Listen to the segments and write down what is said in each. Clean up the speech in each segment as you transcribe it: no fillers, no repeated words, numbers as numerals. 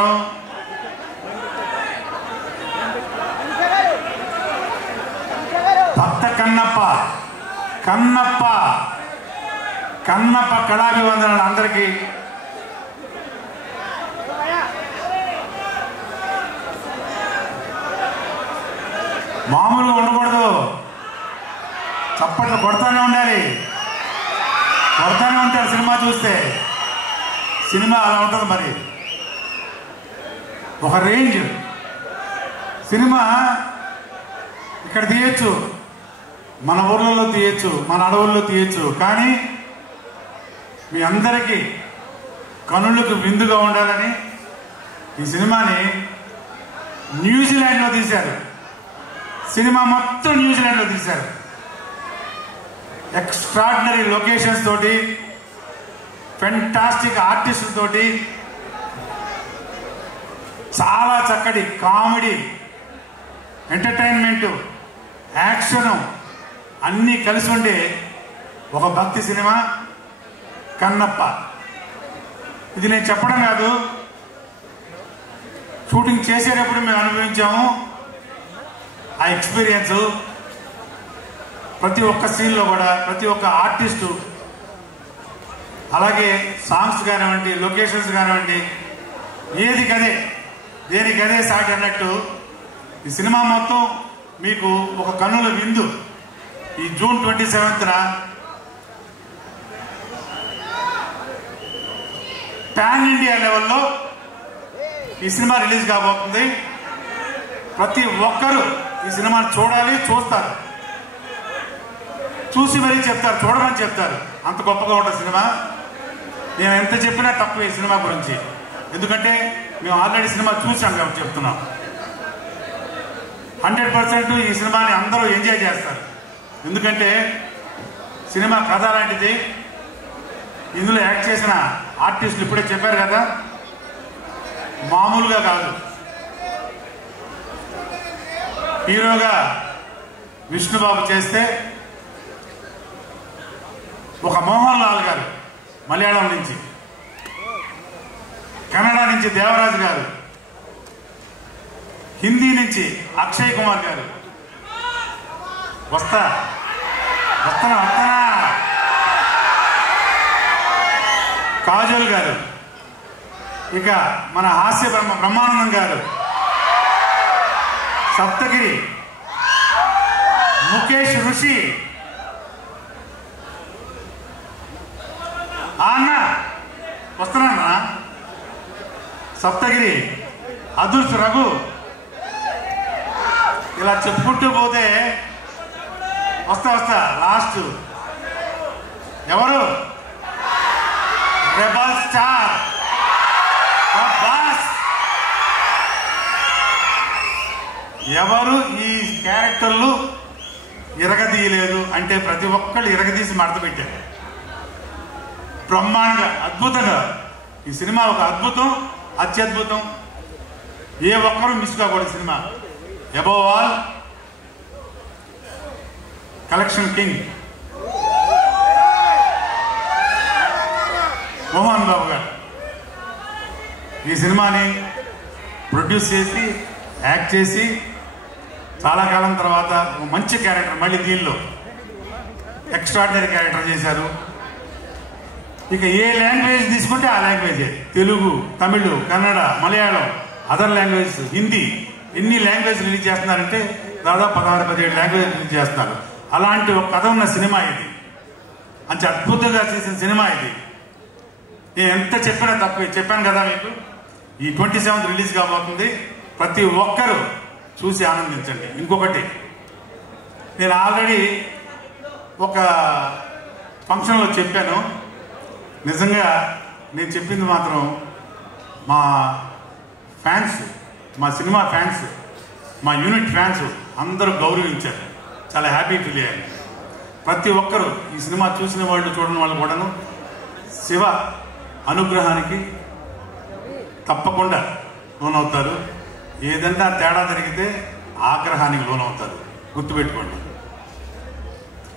అందరం భక్త కన్నప్ప కన్నప్ప కన్నప్ప కళాభివందనాలు అందరికీ. మామూలుగా ఉండకూడదు, చప్పట్లు కొడతానే ఉండాలి, కొడతానే ఉంటారు. సినిమా చూస్తే సినిమా అలా ఉంటుంది. మరి ఒక రేంజ్ సినిమా ఇక్కడ తీయచ్చు, మన ఊర్లలో తీయచ్చు, మన అడవుల్లో తీయచ్చు. కానీ మీ అందరికీ కనులకు విందుగా ఉండాలని ఈ సినిమాని న్యూజిలాండ్లో తీశారు. సినిమా మొత్తం న్యూజిలాండ్లో తీశారు. ఎక్స్ట్రాడినరీ లొకేషన్స్ తోటి, ఫెంటాస్టిక్ ఆర్టిస్టులతోటి, చాలా చక్కటి కామెడీ, ఎంటర్టైన్మెంట్, యాక్షన్ అన్నీ కలిసి ఉండే ఒక భక్తి సినిమా కన్నప్ప. ఇది నేను చెప్పడం కాదు, షూటింగ్ చేసేటప్పుడు మేము అనుభవించాము ఆ ఎక్స్పీరియన్స్. ప్రతి ఒక్క సీన్లో కూడా ప్రతి ఒక్క ఆర్టిస్టు, అలాగే సాంగ్స్ కానివ్వండి, లొకేషన్స్ కానివ్వండి, ఏది కదే దేనికదే సాటి అన్నట్టు ఈ సినిమా మొత్తం మీకు ఒక కన్నుల విందు. ఈ జూన్ 27న పాన్ ఇండియా లెవెల్లో ఈ సినిమా రిలీజ్ కాబోతుంది. ప్రతి ఒక్కరూ ఈ సినిమాని చూడాలి, చూస్తారు, చూసి మరీ చెప్తారు, చూడమని చెప్తారు. అంత గొప్పగా ఉంటుంది సినిమా. నేను ఎంత చెప్పినా తక్కువ ఈ సినిమా గురించి, ఎందుకంటే మేము ఆల్రెడీ సినిమా చూసాం కాబట్టి చెప్తున్నాం. 100% ఈ సినిమాని అందరూ ఎంజాయ్ చేస్తారు. ఎందుకంటే సినిమా కథ లాంటిది. ఇందులో యాక్ట్ చేసిన ఆర్టిస్టులు ఇప్పుడే చెప్పారు కదా, మామూలుగా కాదు. హీరోగా విష్ణుబాబు చేస్తే, ఒక మోహన్ లాల్ గారు మలయాళం నుంచి, కన్నడ నుంచి దేవరాజు గారు, హిందీ నుంచి అక్షయ్ కుమార్ గారు, వస్తానా కాజల్ గారు, ఇక మన హాస్య బ్రహ్మానందం గారు, సప్తగిరి, ముఖేష్ ఋషి, అన్న వస్తున్నా, సప్తగిరి, అదుర్స్ రఘు, ఇలా చెప్పుకుంటూ పోతే వస్తా లాస్ట్ ఎవరు? Rebel star boss. ఎవరు ఈ క్యారెక్టర్లు ఇరగదీయలేదు అంటే ప్రతి ఒక్కళ్ళు ఇరగదీసి మడత పెట్టారు. బ్రహ్మాండంగా, అద్భుతంగా. ఈ సినిమా ఒక అద్భుతం, అత్యద్భుతం. ఏ ఒక్కరూ మిస్ కాకూడదు సినిమా. Above all collection king Mohan Babu garu ఈ సినిమాని ప్రొడ్యూస్ చేసి, యాక్ట్ చేసి, చాలా కాలం తర్వాత మంచి క్యారెక్టర్, మళ్ళీ దీనిలో ఎక్స్ట్రాడినరీ క్యారెక్టర్ చేశారు. ఇక ఏ లాంగ్వేజ్ తీసుకుంటే ఆ లాంగ్వేజే, తెలుగు, తమిళ్, కన్నడ, మలయాళం, అదర్ లాంగ్వేజ్, హిందీ, ఎన్ని లాంగ్వేజ్ రిలీజ్ చేస్తున్నారంటే దాదాపు 16-17 లాంగ్వేజ్ రిలీజ్ చేస్తున్నారు. అలాంటి ఒక కథ ఉన్న సినిమా ఇది. అంత అద్భుతంగా చేసిన సినిమా ఇది. నేను ఎంత చెప్పినా తక్కువ. చెప్పాను కదా మీకు, ఈ 27th రిలీజ్ కాబోతుంది. ప్రతి ఒక్కరూ చూసి ఆనందించండి. ఇంకొకటి, నేను ఆల్రెడీ ఒక ఫంక్షన్లో చెప్పాను. నిజంగా నేను చెప్పింది మాత్రం మా ఫ్యాన్స్, మా సినిమా ఫ్యాన్స్, మా యూనిట్ ఫ్యాన్స్ అందరూ గౌరవించారు. చాలా హ్యాపీ ఫీల్ అయ్యాను. ప్రతి ఒక్కరూ ఈ సినిమా చూసిన వాళ్ళు, చూడని వాళ్ళు కూడాను శివ అనుగ్రహానికి తప్పకుండా లోనవుతారు. ఏదన్నా తేడా జరిగితే ఆగ్రహానికి లోనవుతారు. గుర్తుపెట్టుకోండి.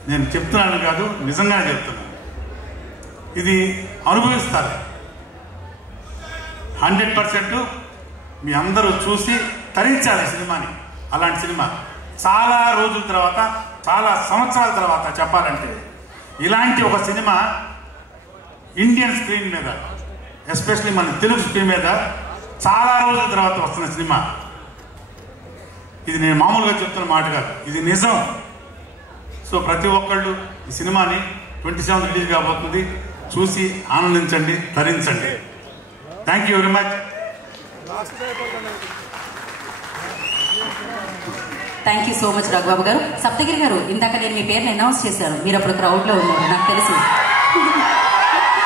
నేను చెప్తున్నాను కాదు, నిజంగానే చెప్తున్నాను. ఇది అనుభవిస్తారు. 100% మీ అందరూ చూసి తరించాలి సినిమాని. అలాంటి సినిమా చాలా రోజుల తర్వాత, చాలా సంవత్సరాల తర్వాత చెప్పాలంటే ఇలాంటి ఒక సినిమా ఇండియన్ స్క్రీన్ మీద, ఎస్పెషల్లీ మన తెలుగు స్క్రీన్ మీద చాలా రోజుల తర్వాత వస్తున్న సినిమా. ఇది నేను మామూలుగా చెప్తున్న మాట కాదు, ఇది నిజం. సో ప్రతి ఒక్కళ్ళు ఈ సినిమాని 27 రిలీజ్ కాబోతుంది, చూసి ఆనందించండి, తరించండి. Thank you very much. Thank you so much Raghubabu garu. Sapthagiri గారు, ఇందాక నేను మీ పేరుని అనౌన్స్ చేశాను, మీరు అప్పుడు క్రౌడ్లో ఉన్నారు నాకు తెలుసు.